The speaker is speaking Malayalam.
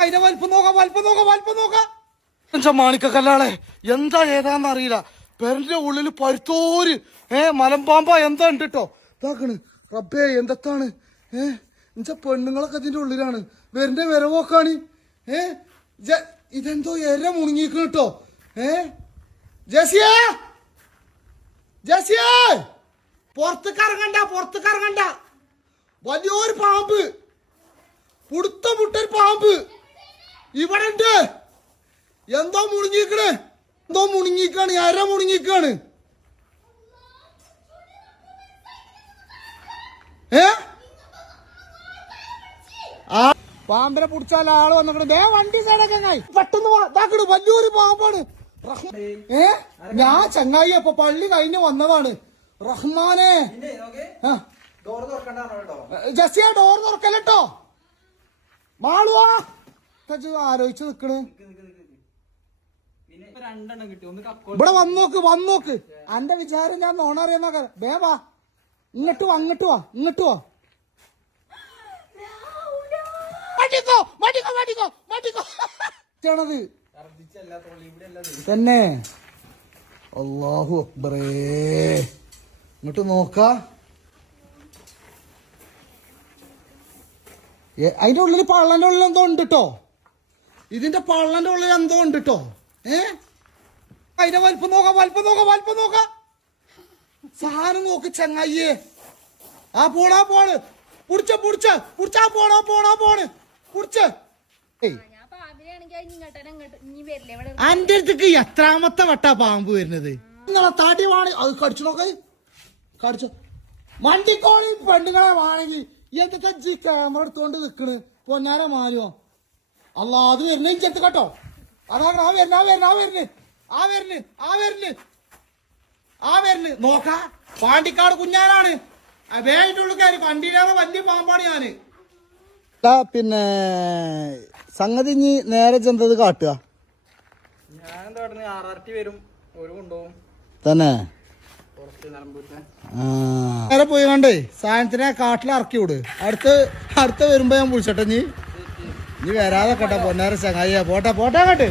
അതിന്റെ വലിപ്പം നോക്കാം. മാണിക്കല്ലാളെ എന്താ ഏതാന്നറിയില്ല. പെരന്റെ ഉള്ളില് പരുത്തോര് മലമ്പാമ്പ എന്താ ഉണ്ട് കേട്ടോ. ഇതാക്കണ് റബ്ബേ എന്താണ് പെണ്ണുങ്ങളൊക്കെ ഇതിന്റെ ഉള്ളിലാണ്. വെറിന്റെ വരവോക്കാണ്. ഇതെന്തോ എര മുണുങ്ങിക്കണ് കേട്ടോ. ജസിയേ പുറത്തേക്ക് വലിയൊരു പാമ്പ്, പുടുത്ത മുട്ടൊരു പാമ്പ് ഇവിടെ ഉണ്ട്. എന്തോ മുണുങ്ങിക്കാണ്, എര മുണുങ്ങിക്കാണ്. ആ പാമ്പിനെ പിടിച്ചാൽ ആള് വന്നിട്ട് വണ്ടി സൈഡൊക്കെ പെട്ടെന്ന് വലിയൊരു പാമ്പാണ്. ഞാൻ ചങ്ങായി അപ്പൊ പള്ളി കഴിഞ്ഞ് വന്നതാണ്. റഹ്മാനെ ജസിയ ഡോർ തുറക്കല്ലോ. മാളുവാ ആലോചിച്ച് നിക്കണ്. ഇവിടെ വന്നോക്ക്. അന്റെ വിചാരം ഞാൻ നോണ അറിയുന്ന വാ. ഇങ്ങോട്ട് വാ. തന്നെ അല്ലാഹു അക്ബറേ. ഇങ്ങോട്ട് നോക്ക. അതിന്റെ ഉള്ളിൽ പള്ളന്റെ ഉള്ളിൽ എന്തോ ഉണ്ട് കേട്ടോ. ഇതിന്റെ പള്ളന്റെ ഉള്ളിൽ എന്തോ ഉണ്ട് കേട്ടോ. അതിന്റെ വലിപ്പം നോക്ക. സാധനം നോക്ക് ചങ്ങായിയെ. ആ പോണ് പുടിച്ച അന്റെ അടുത്തേക്ക് എത്രാമത്തെ വട്ടാ പാമ്പ് വരുന്നത്? നിങ്ങളെ താടി വാണി അത് കടിച്ചു നോക്ക്. വണ്ടിക്കോളി പെണ്ണുങ്ങളെ വാണെങ്കിൽ എന്തൊക്കെ ക്യാമറ എടുത്തോണ്ട് നിക്കണ്. പൊന്നാര മാറുമോ അല്ല. അത് വരുന്ന ഇഞ്ചെടുത്ത് കേട്ടോ. അതാണ് ആ വരുന്ന് നോക്ക. പാണ്ടിക്കാട് കുഞ്ഞാനാണ്. വേഗിന്റെ ഉള്ളിൽ കയറി. വണ്ടിയിലേറെ വലിയ പാമ്പാണ് ഞാന്. പിന്നെ സംഗതി ഇനി നേരെ ചെന്തത് കാട്ടുക. തന്നെ നേരെ പോയി കണ്ടേ സാധനത്തിനെ കാട്ടിലിറക്കി വിട്. അടുത്ത വരുമ്പോ ഞാൻ വിളിച്ചോട്ടെ. നീ വരാതെ കേട്ടോ പൊന്നാര ചങ്ങായിയാ. പോട്ടെ അങ്ങോട്ട്.